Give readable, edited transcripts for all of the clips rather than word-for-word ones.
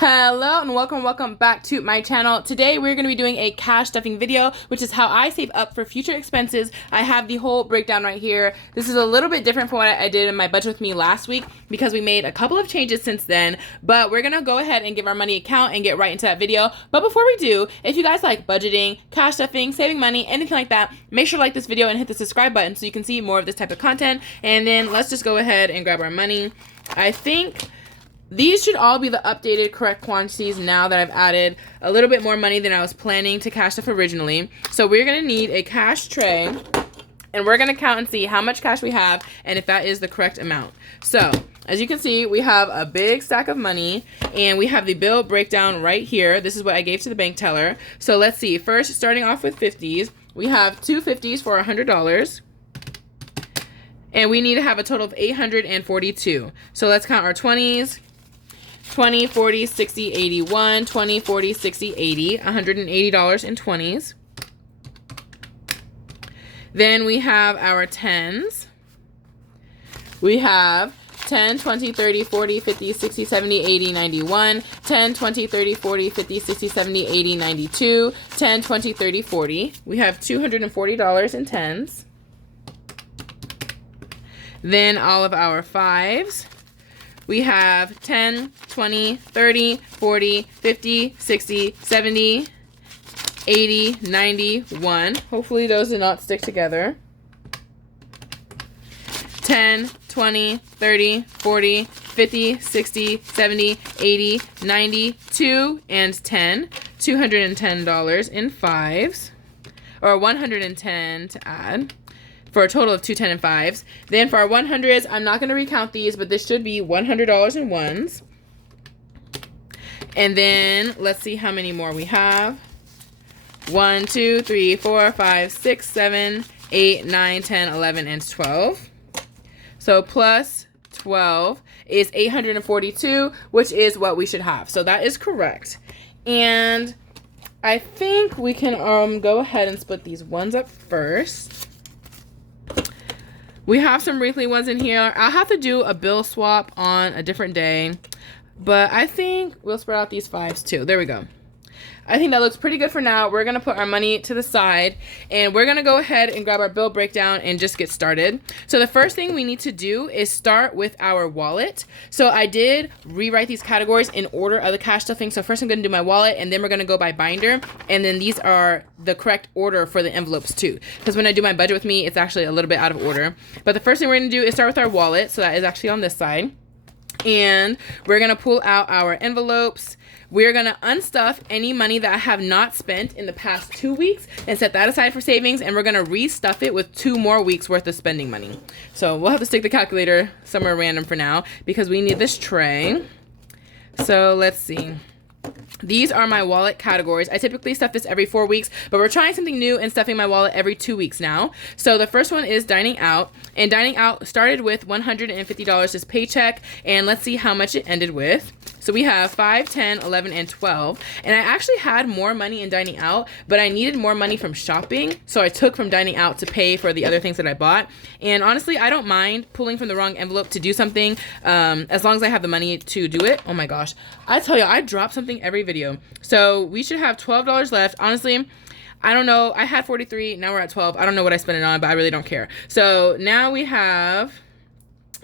Hello and welcome back to my channel. Today we're going to be doing a cash stuffing video, which is how I save up for future expenses. I have the whole breakdown right here. This is a little bit different from what I did in my budget with me last week because we made a couple of changes since then, but we're going to go ahead and give our money a count and get right into that video. But before we do, if you guys like budgeting, cash stuffing, saving money, anything like that, make sure to like this video and hit the subscribe button so you can see more of this type of content. And then let's just go ahead and grab our money. I think these should all be the updated correct quantities now that I've added a little bit more money than I was planning to cash stuff originally. So we're going to need a cash tray and we're going to count and see how much cash we have and if that is the correct amount. So as you can see, we have a big stack of money and we have the bill breakdown right here. This is what I gave to the bank teller. So let's see. First, starting off with 50s, we have two 50s for $100. And we need to have a total of 842. So let's count our 20s. 20, 40, 60, 81, 20, 40, 60, 80, $180 in 20s. Then we have our 10s. We have 10, 20, 30, 40, 50, 60, 70, 80, 91, 10, 20, 30, 40, 50, 60, 70, 80, 92, 10, 20, 30, 40. We have $240 in 10s. Then all of our 5s. We have 10, 20, 30, 40, 50, 60, 70, 80, 91. Hopefully those do not stick together. 10, 20, 30, 40, 50, 60, 70, 80, 92, and 10. $210 in 5s. Or 110 to add. For a total of 210 and 5s. Then for our 100s, I'm not going to recount these, but this should be $100 in 1s. And then let's see how many more we have. 1, 2, 3, 4, 5, 6, 7, 8, 9, 10, 11, and 12. So plus 12 is 842, which is what we should have. So that is correct. And I think we can go ahead and split these ones up first. We have some wrinkly ones in here. I'll have to do a bill swap on a different day, but I think we'll spread out these 5s too. There we go. I think that looks pretty good for now. We're going to put our money to the side and we're going to go ahead and grab our bill breakdown and just get started. So the first thing we need to do is start with our wallet. So I did rewrite these categories in order of the cash stuffing. So first I'm going to do my wallet and then we're going to go by binder. And then these are the correct order for the envelopes too. Because when I do my budget with me, it's actually a little bit out of order. But the first thing we're going to do is start with our wallet. So that is actually on this side. And we're going to pull out our envelopes. We're going to unstuff any money that I have not spent in the past 2 weeks and set that aside for savings. And we're going to restuff it with 2 more weeks worth of spending money. So we'll have to stick the calculator somewhere random for now because we need this tray. So let's see. These are my wallet categories. I typically stuff this every 4 weeks, but we're trying something new and stuffing my wallet every 2 weeks now. So the first one is dining out. And dining out started with $150 this paycheck. And let's see how much it ended with. So we have 5, 10, 11, and 12. And I actually had more money in dining out, but I needed more money from shopping. So I took from dining out to pay for the other things that I bought. And honestly, I don't mind pulling from the wrong envelope to do something as long as I have the money to do it. Oh my gosh. I tell you, I drop something every video. So we should have $12 left. Honestly, I don't know. I had 43. Now we're at 12. I don't know what I spent it on, but I really don't care. So now we have,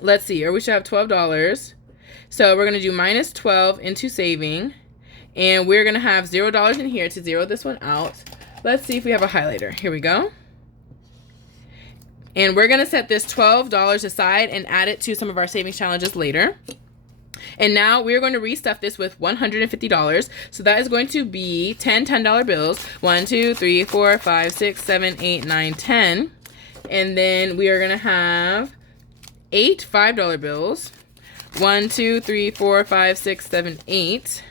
let's see, or we should have $12. So we're going to do minus 12 into saving. And we're going to have $0 in here to zero this one out. Let's see if we have a highlighter. Here we go. And we're going to set this $12 aside and add it to some of our savings challenges later. And now we're going to restuff this with $150. So that is going to be 10 $10 bills. 1, 2, 3, 4, 5, 6, 7, 8, 9, 10. And then we are going to have 8 $5 bills. 1, 2, 3, 4, 5, 6, 7, 8.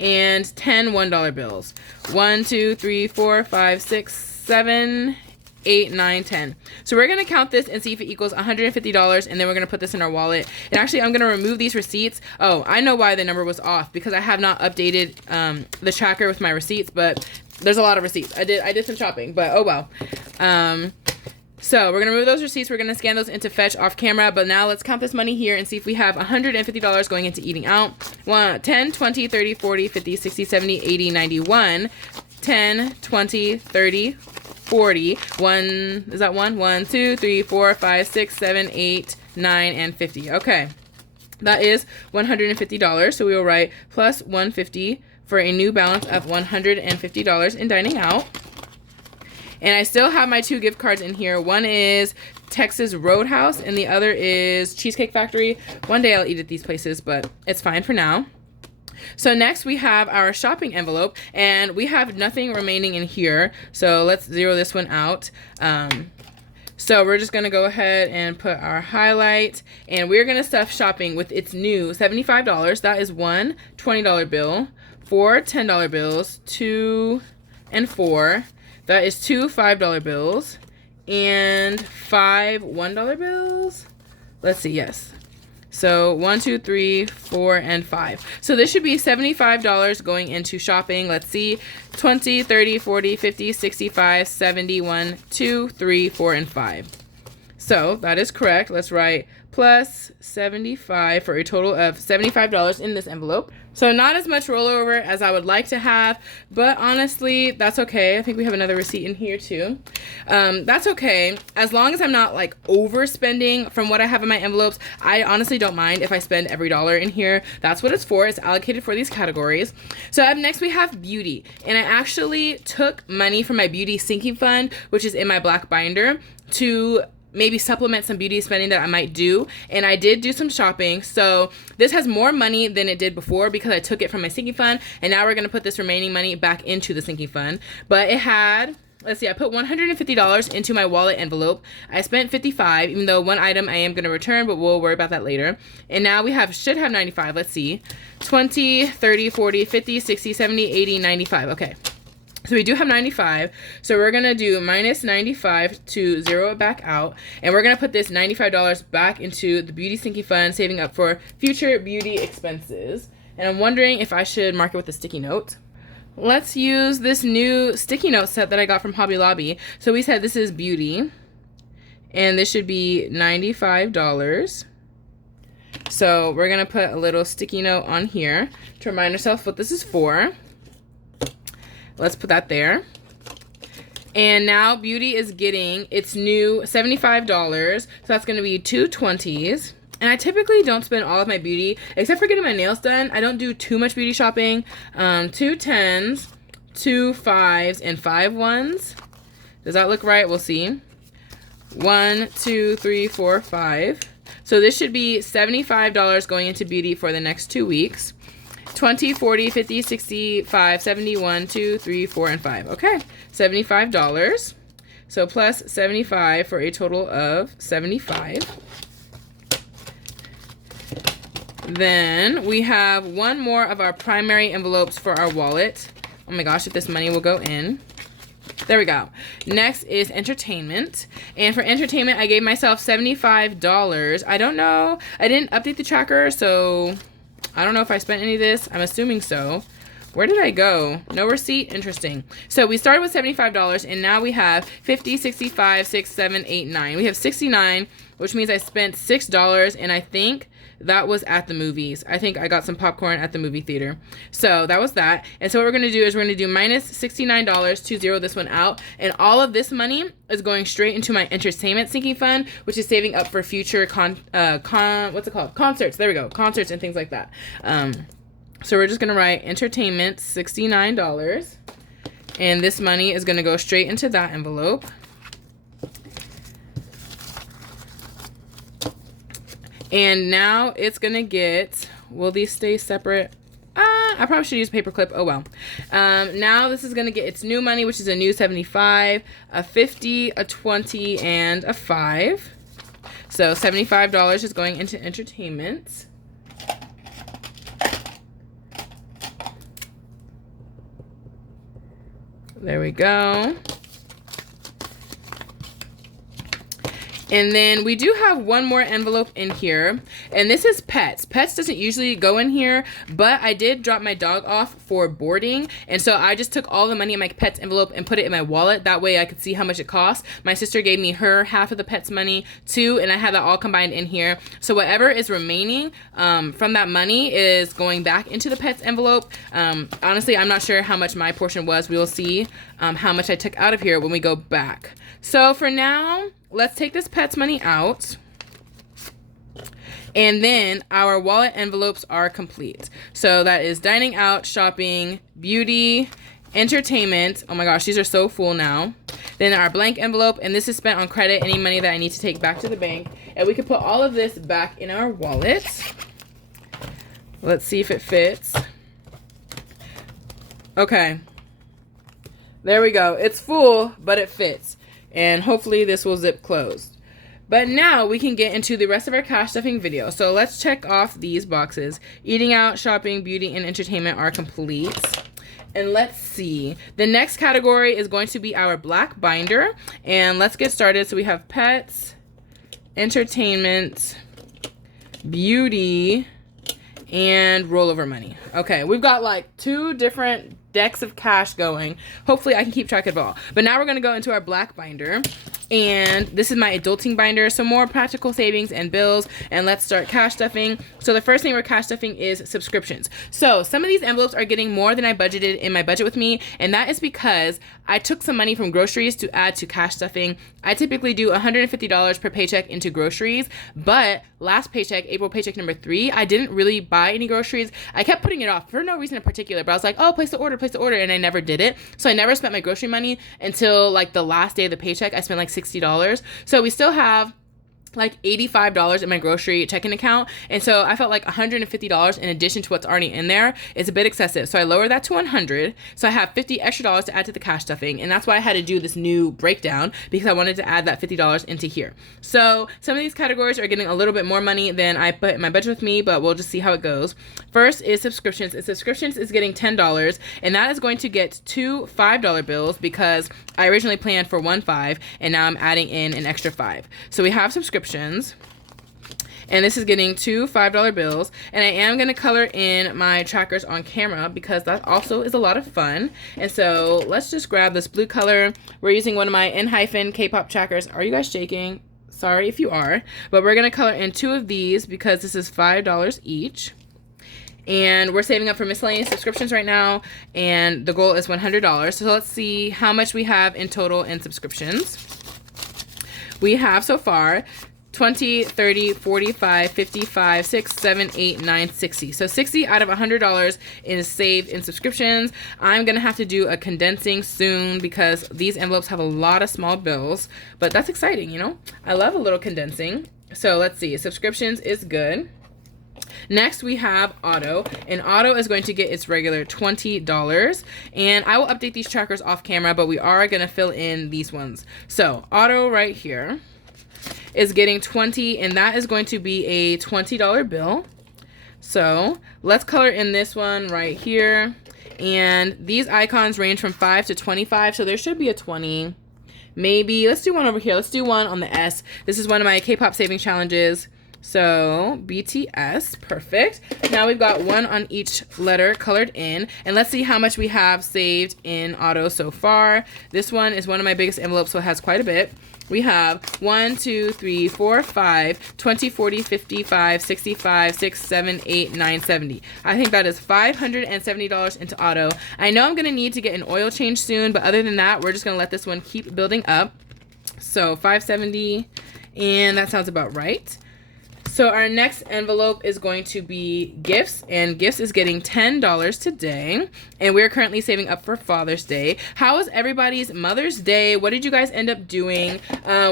And 10 $1 bills. 1, 2, 3, 4, 5, 6, 7, 8, 9, 10. So we're going to count this and see if it equals $150, and then we're going to put this in our wallet. And actually, I'm going to remove these receipts. Oh, I know why the number was off, because I have not updated the tracker with my receipts, but there's a lot of receipts. I did some shopping, but oh well. So we're gonna remove those receipts. We're gonna scan those into Fetch off camera. But now let's count this money here and see if we have $150 going into eating out. 10, 20, 30, 40, 50, 60, 70, 80, 91. 10, 20, 30, 40. Is that 1, 2, 3, 4, 5, 6, 7, 8, 9, and 50. Okay. That is $150. So we will write plus 150 for a new balance of $150 in dining out. And I still have my 2 gift cards in here. One is Texas Roadhouse and the other is Cheesecake Factory. One day I'll eat at these places, but it's fine for now. So next we have our shopping envelope, and we have nothing remaining in here. So let's zero this one out. So we're just going to go ahead and put our highlight, and we're going to stuff shopping with its new $75. That is one $20 bill, 4 $10 bills, 2 and 4. That is 2 $5 bills and 5 $1 bills. Let's see, yes. So 1, 2, 3, 4, and 5. So this should be $75 going into shopping. Let's see. 20, 30, 40, 50, 65, 70, 1, 2, 3, 4, and 5. So that is correct. Let's write plus 75 for a total of $75 in this envelope. So not as much rollover as I would like to have, but honestly, that's okay. I think we have another receipt in here too. That's okay. As long as I'm not like overspending from what I have in my envelopes, I honestly don't mind if I spend every dollar in here. That's what it's for. It's allocated for these categories. So up next we have beauty. And I actually took money from my beauty sinking fund, which is in my black binder, to maybe supplement some beauty spending that I might do. And I did do some shopping. So this has more money than it did before because I took it from my sinking fund. And now we're going to put this remaining money back into the sinking fund. But it had, let's see, I put $150 into my wallet envelope. I spent $55, even though one item I am going to return, but we'll worry about that later. And now we should have $95. Let's see. 20, 30, 40, 50, 60, 70, 80, 95. Okay. So we do have 95. So we're going to do minus 95 to zero it back out. And we're going to put this $95 back into the beauty sinking fund, saving up for future beauty expenses. And I'm wondering if I should mark it with a sticky note. Let's use this new sticky note set that I got from Hobby Lobby. So we said this is beauty. And this should be $95. So we're going to put a little sticky note on here to remind ourselves what this is for. Let's put that there. And now beauty is getting its new $75. So that's going to be 2 20s. And I typically don't spend all of my beauty, except for getting my nails done. I don't do too much beauty shopping. 2 10s, 2 5s, and 5 1s. Does that look right? We'll see. 1, 2, 3, 4, 5. So this should be $75 going into beauty for the next 2 weeks. 20, 40, 50, 65, 71, 2, 3, 4, and 5. Okay, $75. So plus 75 for a total of 75. Then we have one more of our primary envelopes for our wallet. Oh my gosh, if this money will go in. There we go. Next is entertainment. And for entertainment, I gave myself $75. I don't know. I didn't update the tracker, so I don't know if I spent any of this. I'm assuming so. Where did I go? No receipt? Interesting. So we started with $75, and now we have 50, 65, 6, 7, 8, 9. We have 69, which means I spent $6, and I think that was at the movies. I think I got some popcorn at the movie theater. So that was that. And so what we're going to do is we're going to do minus $69 to zero this one out. And all of this money is going straight into my entertainment sinking fund, which is saving up for future what's it called? Concerts. There we go. Concerts and things like that. So we're just going to write entertainment $69. And this money is going to go straight into that envelope. And now it's going to get, will these stay separate? I probably should use a paper clip. Oh, well. Now this is going to get its new money, which is a new 75, a 50, a 20, and a 5. So $75 is going into entertainment. There we go. And then we do have one more envelope in here, and this is Pets. Pets doesn't usually go in here, but I did drop my dog off for boarding, and so I just took all the money in my Pets envelope and put it in my wallet. That way I could see how much it costs. My sister gave me her half of the Pets money too, and I had that all combined in here. So whatever is remaining from that money is going back into the Pets envelope. Honestly, I'm not sure how much my portion was. We will see how much I took out of here when we go back. So for now, let's take this Pets money out. And then our wallet envelopes are complete. So that is dining out, shopping, beauty, entertainment. Oh my gosh, these are so full now. Then our blank envelope, and this is spent on credit, any money that I need to take back to the bank. And we can put all of this back in our wallet. Let's see if it fits. Okay. There we go. It's full, but it fits. And hopefully this will zip closed. But now we can get into the rest of our cash stuffing video. So let's check off these boxes. Eating out, shopping, beauty, and entertainment are complete. And let's see. The next category is going to be our black binder. And let's get started. So we have pets, entertainment, beauty, and rollover money. Okay, we've got like 2 different decks of cash going. Hopefully I can keep track of it all. But now we're going to go into our black binder. And this is my adulting binder. Some more practical savings and bills. And let's start cash stuffing. So the first thing we're cash stuffing is subscriptions. So some of these envelopes are getting more than I budgeted in my budget with me. And that is because I took some money from groceries to add to cash stuffing. I typically do $150 per paycheck into groceries. But last paycheck, April paycheck number 3, I didn't really buy any groceries. I kept putting it off for no reason in particular. But I was like, oh, place the order. And I never did it. So I never spent my grocery money until like the last day of the paycheck. I spent like $60. So we still have like $85 in my grocery checking account. And so I felt like $150 in addition to what's already in there is a bit excessive. So I lowered that to $100. So I have $50 extra to add to the cash stuffing. And that's why I had to do this new breakdown, because I wanted to add that $50 into here. So some of these categories are getting a little bit more money than I put in my budget with me, but we'll just see how it goes. First is subscriptions. And subscriptions is getting $10, and that is going to get 2 $5 bills because I originally planned for 1 $5, and now I'm adding in an extra 5. So we have subscriptions. And this is getting 2 $5 bills. And I am going to color in my trackers on camera because that also is a lot of fun. And so let's just grab this blue color. We're using one of my N-hyphen K-pop trackers. Are you guys shaking? Sorry if you are. But we're going to color in 2 of these because this is $5 each. And we're saving up for miscellaneous subscriptions right now. And the goal is $100. So let's see how much we have in total in subscriptions. We have so far 20, 30, 45, 55, 6, 7, 8, 9, 60. So 60 out of $100 is saved in subscriptions. I'm going to have to do a condensing soon because these envelopes have a lot of small bills. But that's exciting, you know? I love a little condensing. So let's see. Subscriptions is good. Next, we have auto, and auto is going to get its regular $20. And I will update these trackers off camera, but we are going to fill in these ones. So auto right here is getting 20, and that is going to be a $20 bill. So let's color in this one right here. And these icons range from 5 to 25, so there should be a 20. Maybe, let's do one over here. Let's do one on the S. This is one of my K-pop savings challenges. So BTS, perfect. Now we've got one on each letter colored in, and let's see how much we have saved in auto so far. This one is one of my biggest envelopes, so it has quite a bit. We have 1, 2, 3, 4, 5, 20, 40, 55, 65, 6, 7, 8, 9, 70. I think that is $570 into auto. I know I'm going to need to get an oil change soon, but other than that, we're just going to let this one keep building up. So 570, and that sounds about right. So our next envelope is going to be gifts, and gifts is getting $10 today, and we're currently saving up for Father's Day. How was everybody's Mother's Day? What did you guys end up doing?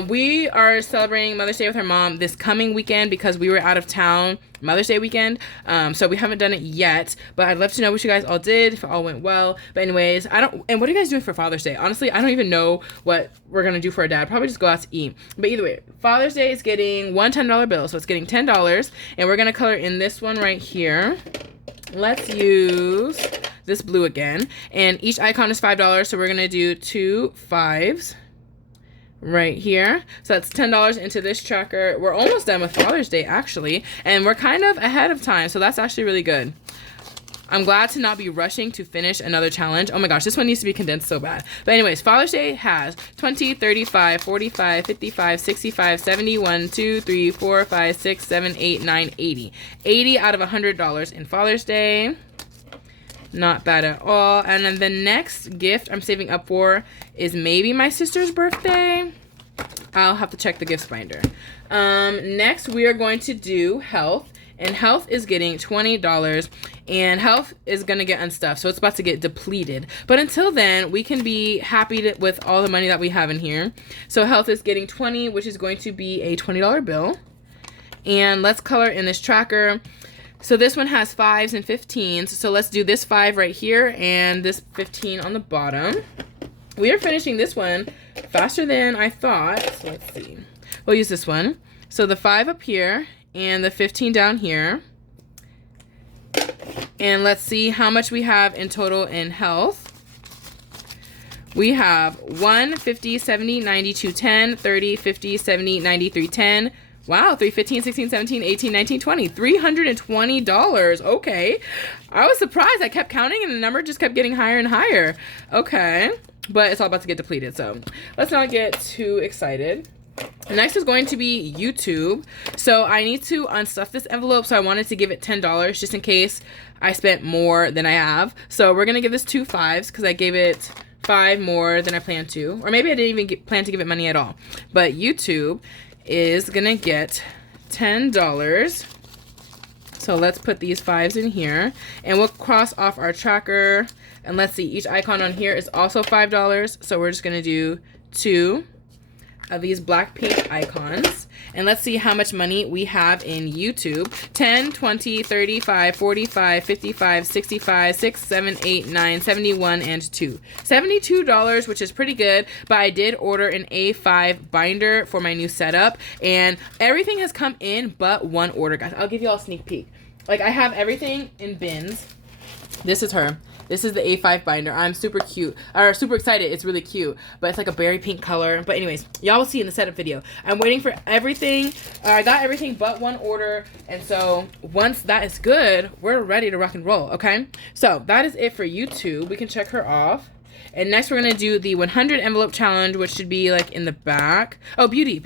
We are celebrating Mother's Day with our mom this coming weekend because we were out of town Mother's Day weekend, so we haven't done it yet, but I'd love to know what you guys all did, if it all went well. But anyways, and what are you guys doing for Father's Day? Honestly, I don't even know what we're gonna do for our dad. Probably just go out to eat. But either way, Father's Day is getting one $10 bill, so it's getting $10, and we're gonna color in this one right here. Let's use this blue again, and each icon is $5, so we're gonna do 2 5s right here. So that's $10 into this tracker. We're almost done with Father's Day, actually, and we're kind of ahead of time, so that's actually really good. I'm glad to not be rushing to finish another challenge. Oh my gosh, this one needs to be condensed so bad. But anyways, Father's Day has 20, 35, 45, 55, 65, 71, 2, 3, 4, 5, 6, 7, 8, 9, 80. 80 out of $100 in Father's Day. Not bad at all. And then the next gift I'm saving up for is maybe my sister's birthday. I'll have to check the gifts binder. Next, we are going to do health. And health is getting $20, and health is gonna get unstuffed, so it's about to get depleted. But until then, we can be happy with all the money that we have in here. So health is getting 20, which is going to be a $20 bill. And let's color in this tracker. So this one has 5s and 15s. So let's do this 5 right here and this 15 on the bottom. We are finishing this one faster than I thought. So let's see. We'll use this one. So the 5 up here and the 15 down here. And let's see how much we have in total in health. We have 1, 50, 70, 92, 10, 30, 50, 70, 93, 10. Wow, 3, 15, 16, 17, 18, 19, 20. $320. Okay. I was surprised. I kept counting and the number just kept getting higher and higher. Okay. But it's all about to get depleted, so let's not get too excited. Next is going to be YouTube. So I need to unstuff this envelope, so I wanted to give it $10 just in case I spent more than I have. So we're going to give this 2 5s because I gave it 5 more than I planned to. Or maybe I didn't even plan to give it money at all. But YouTube is going to get $10. So let's put these 5s in here. And we'll cross off our tracker. And let's see, each icon on here is also $5. So we're just going to do 2 of these Blackpink icons. And let's see how much money we have in YouTube. 10, 20, 35, 45, 55, 65, 6, 7, 8, 9, 71, and 2. $72, which is pretty good, but I did order an A5 binder for my new setup, and everything has come in but one order, guys. I'll give you all a sneak peek. Like, I have everything in bins. This is her. This is the A5 binder. I'm super excited. It's really cute, but it's like a berry pink color. But anyways, y'all will see in the setup video. I'm waiting for everything. I got everything but one order. And so once that is good, we're ready to rock and roll, okay? So that is it for YouTube. We can check her off. And next we're going to do the 100 envelope challenge, which should be like in the back. Oh, beauty.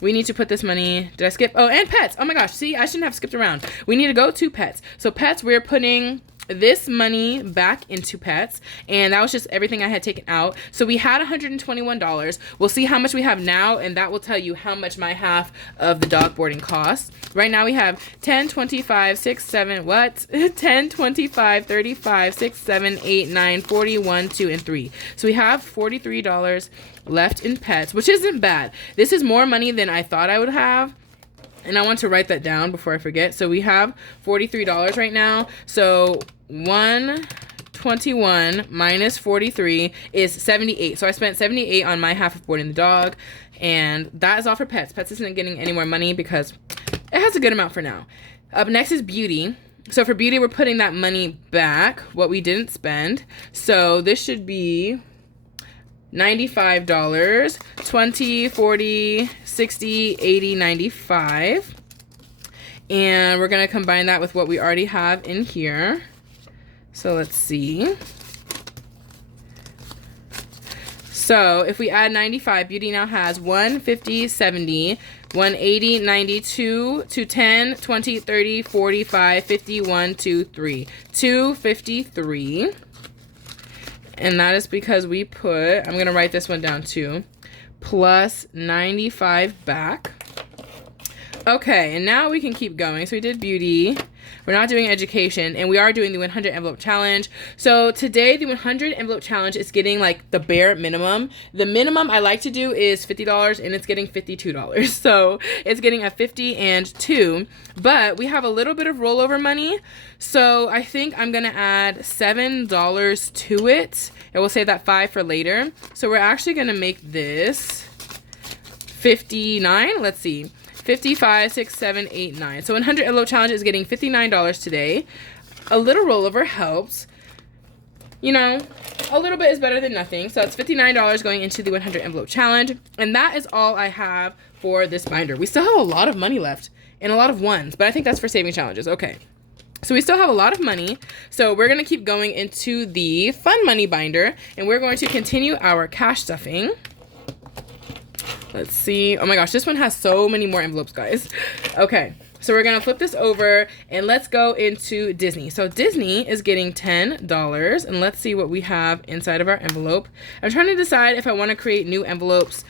We need to put this money. Did I skip? Oh, and pets. Oh my gosh. See, I shouldn't have skipped around. We need to go to pets. So pets, we're putting this money back into pets, and that was just everything I had taken out. So we had $121. We'll see how much we have now, and that will tell you how much my half of the dog boarding costs. Right now we have 10, 25, 6, 7, what? 10, 25, 35, 6, 7, 8, 9, 41, 2, and 3. So we have $43 left in pets, which isn't bad. This is more money than I thought I would have. And I want to write that down before I forget. So we have $43 right now. So 121 minus 43 is 78. So I spent 78 on my half of boarding the dog. And that is all for pets. Pets isn't getting any more money because it has a good amount for now. Up next is beauty. So for beauty, we're putting that money back, what we didn't spend. So this should be $95, 20, 40, 60, 80, 95. And we're going to combine that with what we already have in here. So let's see. So if we add 95, beauty now has 150, 70, 180, 92, 210, 20, 30, 45, 51, 2, 3. 253. And that is because we put, I'm going to write this one down too, plus 95 back. Okay, and now we can keep going. So we did beauty. We're not doing education, and we are doing the 100 envelope challenge. So today, the 100 envelope challenge is getting like the bare minimum. The minimum I like to do is $50, and it's getting $52. So it's getting a 50 and 2, but we have a little bit of rollover money. So I think I'm gonna add $7 to it, and we'll save that 5 for later. So we're actually gonna make this 59. Let's see. 55, 6, 7, 8, 9. So 100 envelope challenge is getting $59 today. A little rollover helps. you know, a little bit is better than nothing. So it's $59 going into the 100 envelope challenge. And that is all I have for this binder. We still have a lot of money left and a lot of ones, but I think that's for saving challenges. Okay. So we still have a lot of money. So we're going to keep going into the fun money binder, and we're going to continue our cash stuffing. Let's see. Oh my gosh, this one has so many more envelopes, guys. Okay. So we're going to flip this over and let's go into Disney. So Disney is getting $10, and let's see what we have inside of our envelope. I'm trying to decide if I want to create new envelopes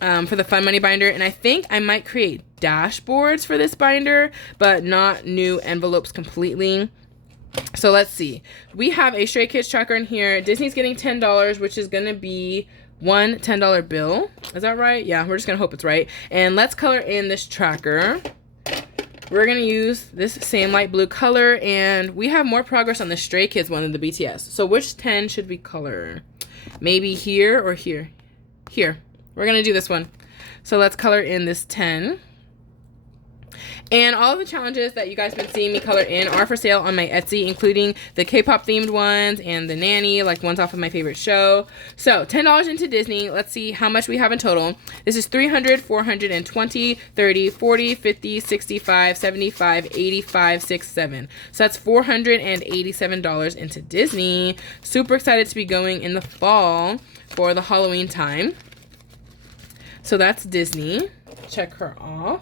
for the fun money binder, and I think I might create dashboards for this binder, but not new envelopes completely. So let's see. We have a Stray Kids tracker in here. Disney's getting $10, which is going to be one $10 bill. Is that right? Yeah, we're just going to hope it's right. And let's color in this tracker. We're going to use this same light blue color, and we have more progress on the Stray Kids one than the BTS. So which 10 should we color? Maybe here or here? Here. We're going to do this one. So let's color in this 10. And all of the challenges that you guys have been seeing me color in are for sale on my Etsy, including the K-pop themed ones and the nanny, like ones off of my favorite show. So $10 into Disney. Let's see how much we have in total. This is 300, 420, 30, 40, 50, 65, 75, 85, 67. So that's $487 into Disney. Super excited to be going in the fall for the Halloween time. So that's Disney. Check her off.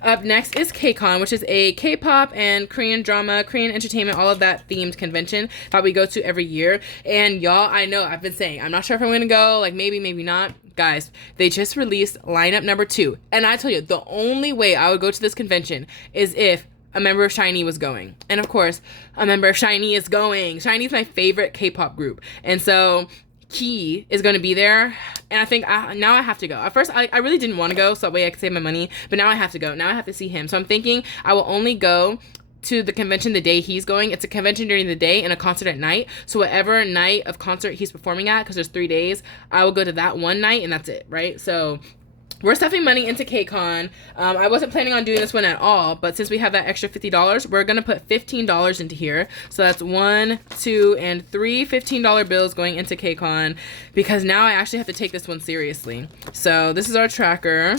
Up next is KCON, which is a K-pop and Korean drama, Korean entertainment, all of that themed convention that we go to every year. And y'all, I know I've been saying, I'm not sure if I'm going to go, like maybe, maybe not. Guys, they just released lineup number 2. And I tell you, the only way I would go to this convention is if a member of SHINee was going. And of course, a member of SHINee is going. SHINee is my favorite K-pop group. And so Key is going to be there, and I think now I have to go. At first, I really didn't want to go, so that way I could save my money, but now I have to go. Now I have to see him. So I'm thinking I will only go to the convention the day he's going. It's a convention during the day and a concert at night. So whatever night of concert he's performing at, because there's 3 days, I will go to that one night, and that's it, right? So we're stuffing money into KCON. I wasn't planning on doing this one at all, but since we have that extra $50, we're going to put $15 into here. So that's 1, 2, and 3 $15 bills going into KCON, because now I actually have to take this one seriously. So this is our tracker.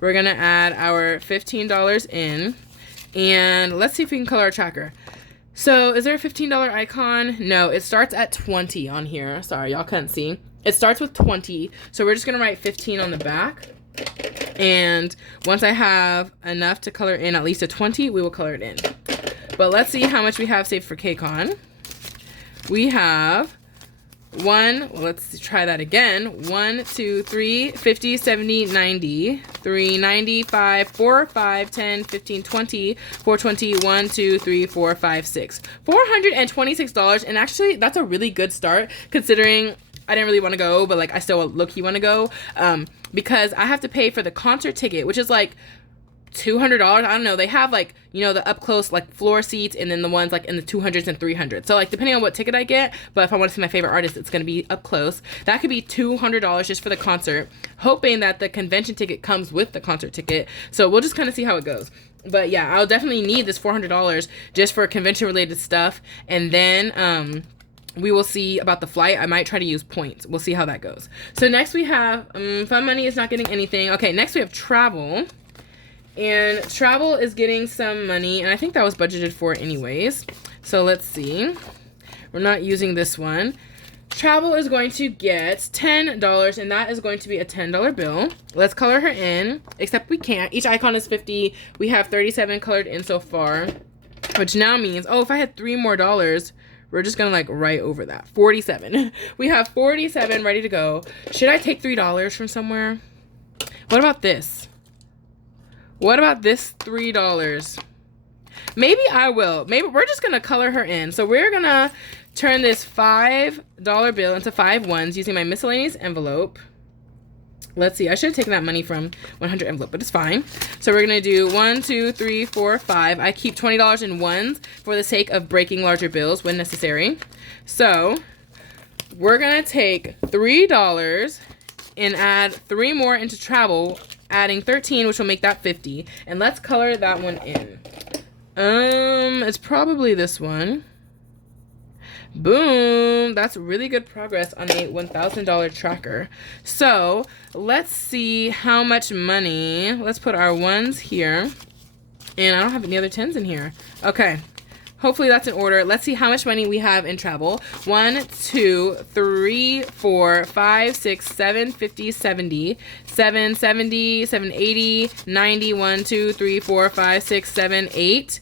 We're going to add our $15 in, and let's see if we can color our tracker. So is there a $15 icon? No, it starts at 20 on here. Sorry, y'all couldn't see. It starts with 20, so we're just going to write 15 on the back. And once I have enough to color in at least a 20, we will color it in. But let's see how much we have saved for KCON. We have let's try that again. 1, 2, 3, 50, 70, 90, 3, 95, 4, 5, 10, 15, 20, 420, 1, 2, 3, 4, 5, 6. $426, and actually that's a really good start considering I didn't really want to go, but like I still low-key want to go, because I have to pay for the concert ticket, which is like $200. I don't know. They have like, you know, the up close like floor seats, and then the ones like in the 200s and 300s. So like depending on what ticket I get, but if I want to see my favorite artist, it's going to be up close. That could be $200 just for the concert, hoping that the convention ticket comes with the concert ticket. So we'll just kind of see how it goes. But yeah, I'll definitely need this $400 just for convention related stuff. And then, we will see about the flight. I might try to use points. We'll see how that goes. So next we have, fun money is not getting anything. Okay, next we have travel. And travel is getting some money, and I think that was budgeted for anyways. So let's see. We're not using this one. Travel is going to get $10, and that is going to be a $10 bill. Let's color her in, except we can't. Each icon is 50. We have 37 colored in so far, which now means, oh, if I had $3 more, we're just gonna like write over that. 47. We have 47 ready to go. Should I take $3 from somewhere? What about this? What about this $3? Maybe I will. Maybe we're just gonna color her in. So we're gonna turn this $5 bill into 5 ones using my miscellaneous envelope. Let's see. I should have taken that money from 100 envelope, but it's fine. So we're going to do 1, 2, 3, 4, 5. I keep $20 in ones for the sake of breaking larger bills when necessary. So we're going to take $3 and add 3 more into travel, adding 13, which will make that 50. And let's color that one in. It's probably this one. Boom. That's really good progress on a $1,000 tracker. So let's see how much money. Let's put our ones here. And I don't have any other 10s in here. Okay. Hopefully that's in order. Let's see how much money we have in travel. 1, 2, 3, 4, 5, 6, 7, 50, 70, 7, 70, 7, 80, 90, 1, 2, 3, 4, 5, 6, 7, 8.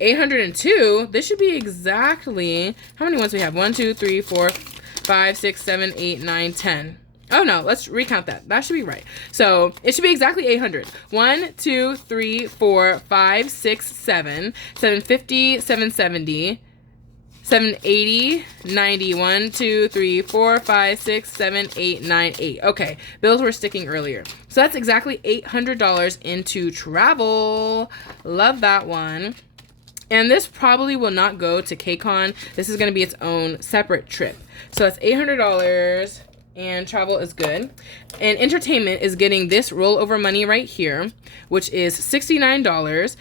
802. This should be exactly, how many ones we have? 1, 2, 3, 4, 5, 6, 7, 8, 9, 10. Oh no, let's recount that. That should be right. So it should be exactly 800. 1, 2, 3, 4, 5, 6, 7, 750, 770, 780, 90, 1, 2, 3, 4, 5, 6, 7, 8, 9, 8. Okay, bills were sticking earlier. So that's exactly $800 into travel. Love that one. And this probably will not go to KCON. This is going to be its own separate trip. So that's $800. And travel is good. And entertainment is getting this rollover money right here, which is $69.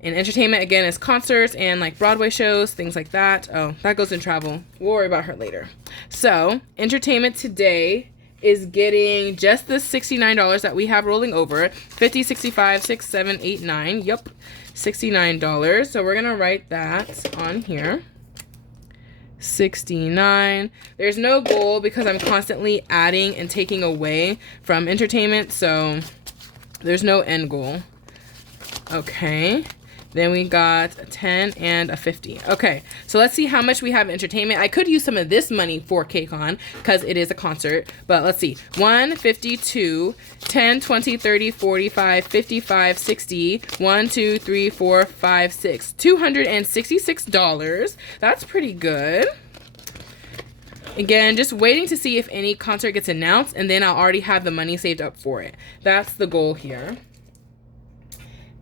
And entertainment, again, is concerts and like Broadway shows, things like that. Oh, that goes in travel. We'll worry about her later. So entertainment today is getting just the $69 that we have rolling over. 50, 65, 6, 7, 8, 9. Yep, $69. So we're going to write that on here. 69. There's no goal because I'm constantly adding and taking away from entertainment, so there's no end goal. Okay. Then we got a 10 and a 50. Okay, so let's see how much we have in entertainment. I could use some of this money for KCON because it is a concert, but let's see. 1, 52, 10, 20, 30, 45, 55, 60, 1, 2, 3, 4, 5, 6. $266. That's pretty good. Again, just waiting to see if any concert gets announced, and then I'll already have the money saved up for it. That's the goal here.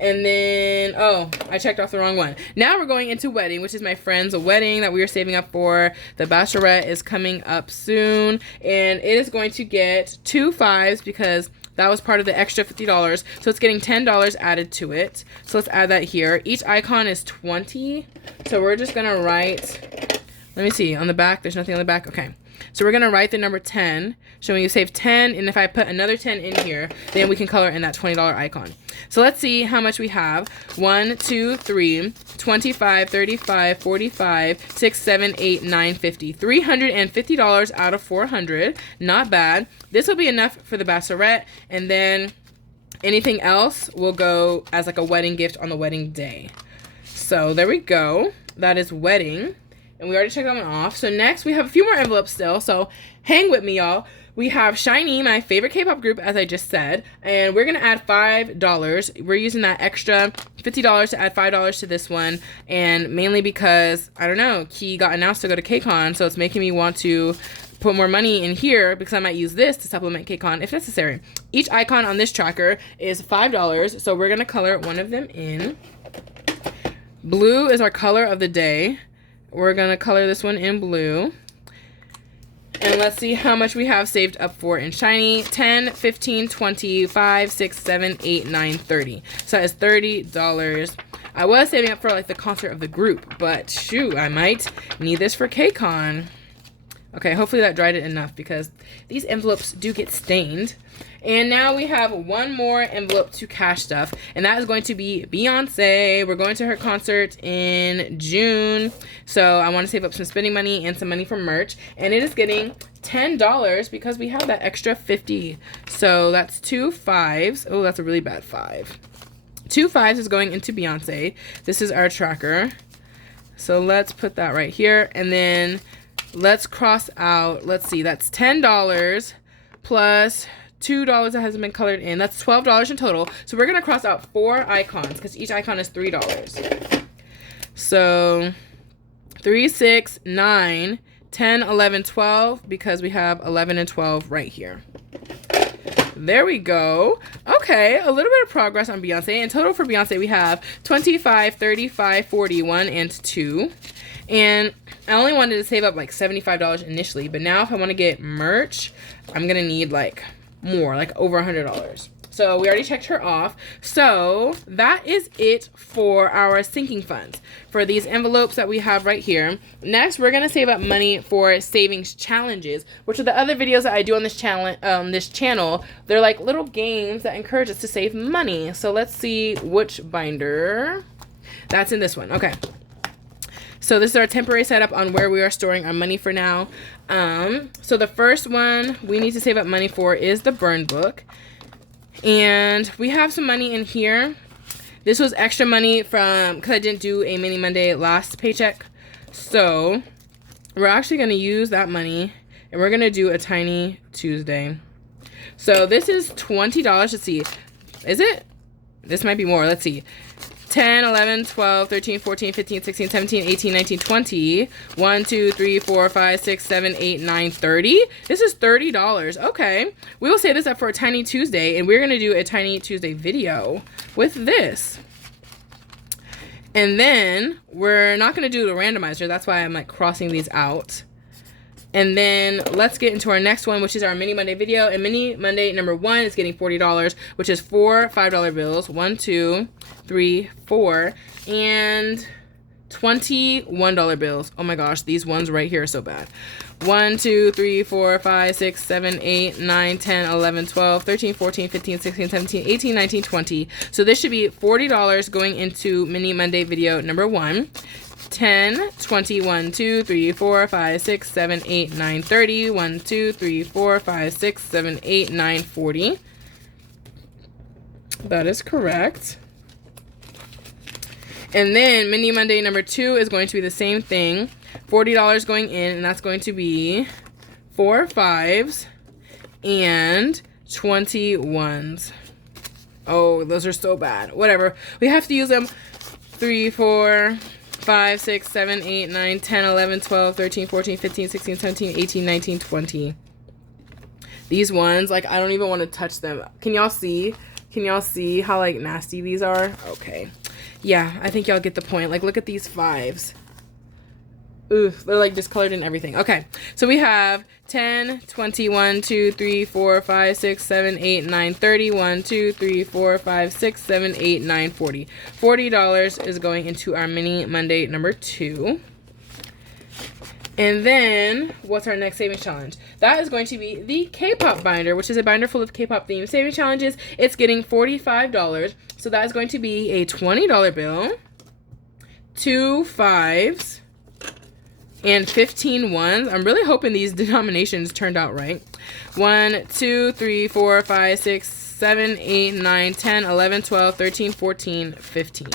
And then, oh, I checked off the wrong one. Now we're going into wedding, which is my friend's wedding that we were saving up for. The bachelorette is coming up soon, and it is going to get 2 5s because that was part of the extra $50. So it's getting $10 added to it. So let's add that here. Each icon is 20. So we're just gonna write, let me see, on the back, there's nothing on the back. Okay. So we're going to write the number 10, showing you save 10, and if I put another 10 in here, then we can color in that $20 icon. So let's see how much we have. 1, 2, 3, 25, 35, 45, 6, 7, 8, 9, 50. $350 out of 400. Not bad. This will be enough for the bachelorette, and then anything else will go as like a wedding gift on the wedding day. So there we go. That is wedding. And we already checked that one off. So next we have a few more envelopes still. So hang with me, y'all. We have SHINee, my favorite K-pop group, as I just said. And we're going to add $5. We're using that extra $50 to add $5 to this one. And mainly because, I don't know, Key got announced to go to KCON. So it's making me want to put more money in here because I might use this to supplement KCON if necessary. Each icon on this tracker is $5. So we're going to color one of them in. Blue is our color of the day. We're going to color this one in blue. And let's see how much we have saved up for in SHINee. 10, 15, 20, 5, 6, 7, 8, 9, 30. So that is $30. I was saving up for like the concert of the group, but shoot, I might need this for KCON. Okay, hopefully that dried it enough because these envelopes do get stained. And now we have one more envelope to cash stuff, and that is going to be Beyonce. We're going to her concert in June, so I want to save up some spending money and some money for merch, and it is getting $10 because we have that extra 50. So that's 2 5s. Oh, that's a really bad 5. 2 5s is going into Beyonce. This is our tracker. So let's put that right here, and then let's cross out, let's see, that's $10 plus $2 that hasn't been colored in. That's $12 in total. So we're going to cross out 4 icons because each icon is $3. So 3, 6, 9, 10, 11, 12 because we have 11 and 12 right here. There we go. Okay, a little bit of progress on Beyonce. In total for Beyonce, we have 25, 35, 41, and 2. And I only wanted to save up like $75 initially, but now if I want to get merch, I'm going to need like more, like over $100. So So we already checked her off. So that is it for our sinking funds for these envelopes that we have right here. Next, we're gonna save up money for savings challenges, which are the other videos that I do on this channel. They're like little games that encourage us to save money. So let's see which binder. That's in this one. Okay. So this is our temporary setup on where we are storing our money for now. So the first one we need to save up money for is the burn book. And we have some money in here. This was extra money from, because I didn't do a mini Monday last paycheck. So we're actually going to use that money and we're going to do a tiny Tuesday. So this is $20. Let's see. Is it? This might be more. Let's see. 10, 11, 12, 13, 14, 15, 16, 17, 18, 19, 20. 1, 2, 3, 4, 5, 6, 7, 8, 9, 30. This is $30. Okay. We will save this up for a Tiny Tuesday, and we're going to do a Tiny Tuesday video with this. And then we're not going to do the randomizer. That's why I'm like crossing these out. And then let's get into our next one, which is our Mini Monday video. And Mini Monday number 1 is getting $40, which is 4 $5 bills. 1, 2, 3, 4, and $21 bills. Oh my gosh, these ones right here are so bad. 1, 2, 3, 4, 5, 6, 7, 8, 9, 10, 11, 12, 13, 14, 15, 16, 17, 18, 19, 20. So this should be $40 going into Mini Monday video number 1. 10, 20, 1, 2, 3, 4, 5, 6, 7, 8, 9, 30. 1, 2, 3, 4, 5, 6, 7, 8, 9, 40. That is correct. And then Mini Monday number 2 is going to be the same thing. $40 going in, and that's going to be 4 5s and 21s. Oh, those are so bad. Whatever. We have to use them. 3, 4, 5, 6, 7, 8, 9, 10, 11, 12, 13, 14, 15, 16, 17, 18, 19, 20. These ones, like, I don't even want to touch them. Can y'all see? Can y'all see how, like, nasty these are? Okay. Yeah, I think y'all get the point. Like, look at these 5s. Oof, they're, like, discolored and everything. Okay, so we have 10, 20, 1, 2, 3, 4, 5, 6, 7, 8, 9, 30. 1, 2, 3, 4, 5, 6, 7, 8, 9, 40. $40 is going into our Mini Monday number 2. And then, what's our next savings challenge? That is going to be the K-pop binder, which is a binder full of K-pop themed savings challenges. It's getting $45. So that is going to be a $20 bill, 2 5s, and 15 ones. I'm really hoping these denominations turned out right. 1, 2, 3, 4, 5, 6, 7, 8, 9, 10, 11, 12, 13, 14, 15.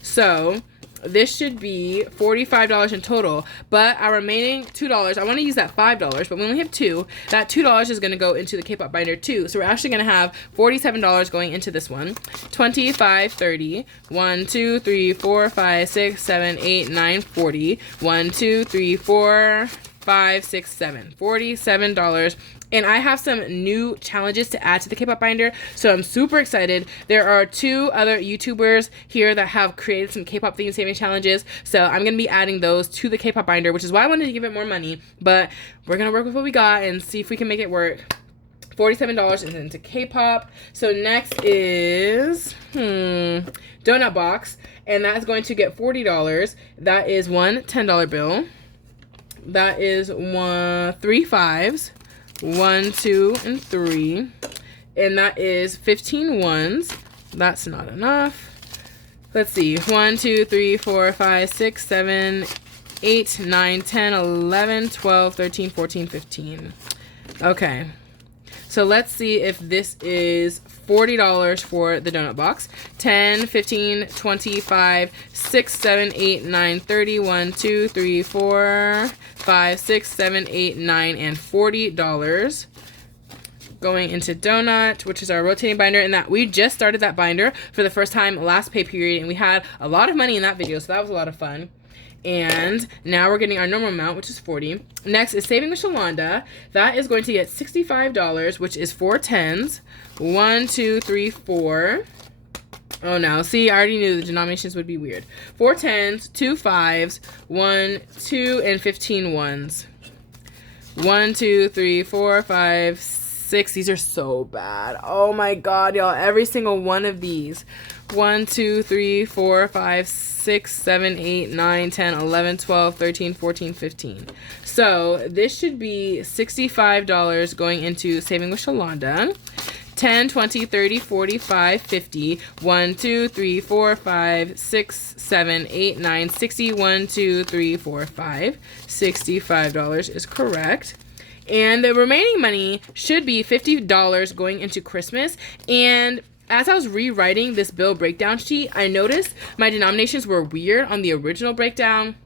So this should be $45 in total, but our remaining $2, I want to use that $5, but we only have 2. That $2 is going to go into the K-pop binder too. So we're actually going to have $47 going into this one. 25, 30. 1, 2, 3, 4, 5, 6, 7, 8, 9, 40. 1, 2, 3, 4, 5, 6, 7. $47. And I have some new challenges to add to the K-pop binder, so I'm super excited. There are 2 other YouTubers here that have created some K-pop themed saving challenges, so I'm going to be adding those to the K-pop binder, which is why I wanted to give it more money, but we're going to work with what we got and see if we can make it work. $47 is into K-pop. So next is Donut Box, and that's going to get $40. That is one $10 bill. That is 3 5s. 1, 2, and 3, and that is 15 ones. That's not enough. Let's see. 1, 2, 3, 4, 5, 6, 7, 8, 9, 10, 11, 12, 13, 14, 15. Okay. So let's see if this is $40 for the donut box. 10, 15, 25, 6, 7, 8, 9, 30, 1, 2, 3, 4, 5, 6, 7, 8, 9, and $40 going into donut, which is our rotating binder, and that we just started that binder for the first time last pay period, and we had a lot of money in that video, so that was a lot of fun. And now we're getting our normal amount, which is $40. Next is Saving with Shalonda. That is going to get $65, which is 4 10s. 1, 2, 3, 4. Oh, no. See, I already knew the denominations would be weird. 4 10s, 2 5s, 1, 2, and 15 ones. 1, 2, 3, 4, 5, 6. These are so bad. Oh my god, y'all. Every single one of these. 1, 2, 3, 4, 5, 6, 7, 8, 9, 10, 11, 12, 13, 14, 15. So this should be $65 going into Saving with Shalonda. 10, 20, 30, 45, 50. 1, 2, 3, 4, 5, 6, 7, 8, 9, 60. 1, 2, 3, 4, 5. $65 is correct. And the remaining money should be $50 going into Christmas. And as I was rewriting this bill breakdown sheet, I noticed my denominations were weird on the original breakdown.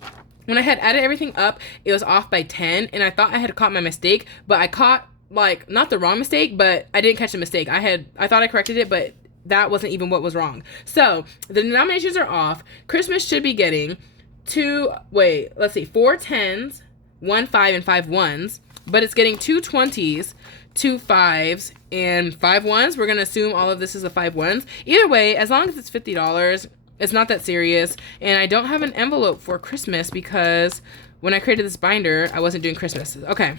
When I had added everything up, it was off by 10, and I thought I had caught my mistake, but I caught, like, not the wrong mistake, but I didn't catch the mistake. I thought I corrected it, but that wasn't even what was wrong. So the denominations are off. Christmas should be getting 4 10s, 1 5, and 5 1s, but it's getting 2 20s, 2 5s, and 5 1s. We're gonna assume all of this is the 5 1s. Either way, as long as it's $50, it's not that serious. And I don't have an envelope for Christmas because when I created this binder, I wasn't doing Christmas. Okay,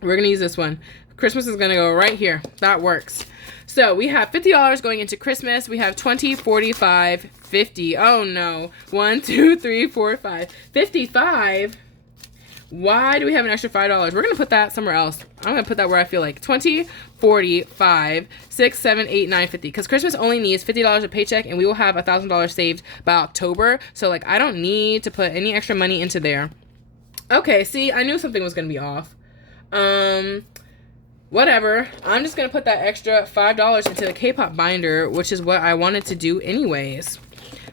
we're gonna use this one. Christmas is gonna go right here. That works. So we have $50 going into Christmas. We have 20, 45, 50. Oh no. 1, 2, 3, 4, 5. 55. Why do we have an extra $5? We're gonna put that somewhere else. I'm gonna put that where I feel like. 20, 40, 5, 6, 7, 8, 9, 50. Because Christmas only needs $50 a paycheck, and we will have $1,000 saved by October. So like, I don't need to put any extra money into there. Okay, see, I knew something was gonna be off. Whatever. I'm just gonna put that extra $5 into the K-pop binder, which is what I wanted to do anyways.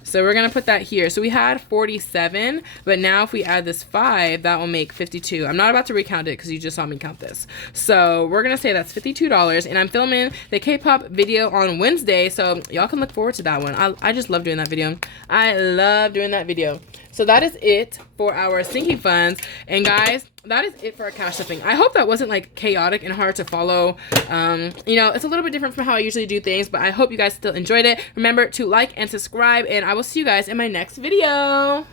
So we're gonna put that here. So we had 47, but now if we add this 5, that will make 52. I'm not about to recount it because you just saw me count this. So we're gonna say that's $52, and I'm filming the K-pop video on Wednesday, so y'all can look forward to that one. I just love doing that video. I love doing that video. So that is it for our sinking funds. And guys, that is it for our cash stuffing. I hope that wasn't like chaotic and hard to follow. You know, it's a little bit different from how I usually do things, but I hope you guys still enjoyed it. Remember to like and subscribe, and I will see you guys in my next video.